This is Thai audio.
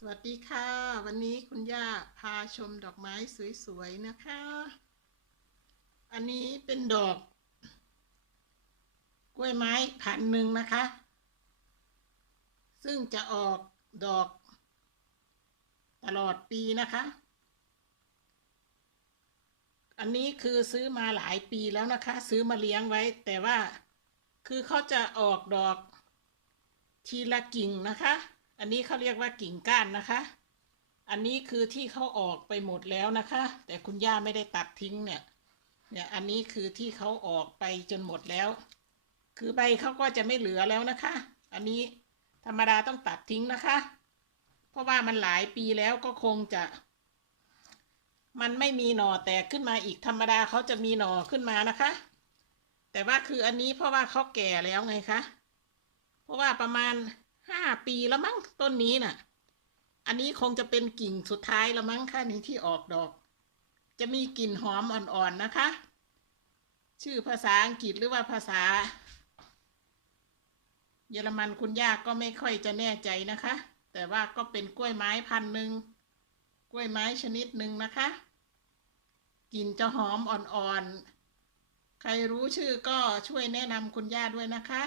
สวัสดีค่ะ วันนี้คุณย่าพาชมดอกไม้สวยๆนะคะ อันนี้เป็นดอก กล้วยไม้พันหนึ่งนะคะ ซึ่งจะออกดอก ตลอดปีนะคะ อันนี้คือซื้อมาหลายปีแล้วนะคะ ซื้อมาเลี้ยงไว้ แต่ว่าคือเขาจะออกดอกทีละกิ่งนะคะ อันนี้เขาเรียกว่ากิ่งก้านนะคะ อันนี้คือที่เขาออกไปหมดแล้วนะคะ แต่คุณย่าไม่ได้ตัดทิ้งเนี่ย เนี่ยอันนี้คือที่เขาออกไปจนหมดแล้ว คือใบเขาก็จะไม่เหลือแล้วนะคะ อันนี้ธรรมดาต้องตัดทิ้งนะคะ เพราะว่ามันหลายปีแล้วก็คงจะ มันไม่มีหน่อแตกขึ้นมาอีกธรรมดาเขาจะมีหน่อขึ้นมานะคะ แต่ว่าคืออันนี้เพราะว่าเขาแก่แล้วไงคะ เพราะว่าประมาณ ห้าปีแล้วมั้งต้นนี้น่ะ อันนี้คงจะเป็นกิ่งสุดท้ายแล้วมั้งค่ะนี้ที่ออกดอก จะมีกลิ่นหอมอ่อนๆนะคะ ชื่อภาษาอังกฤษหรือว่าภาษา เยอรมันคุณย่าก็ไม่ค่อยจะแน่ใจนะคะ แต่ว่าก็เป็นกล้วยไม้พันหนึ่งกล้วยไม้ชนิดหนึ่งนะคะกลิ่นจะหอมอ่อนๆ ใครรู้ชื่อก็ช่วยแนะนำคุณย่าด้วยนะคะ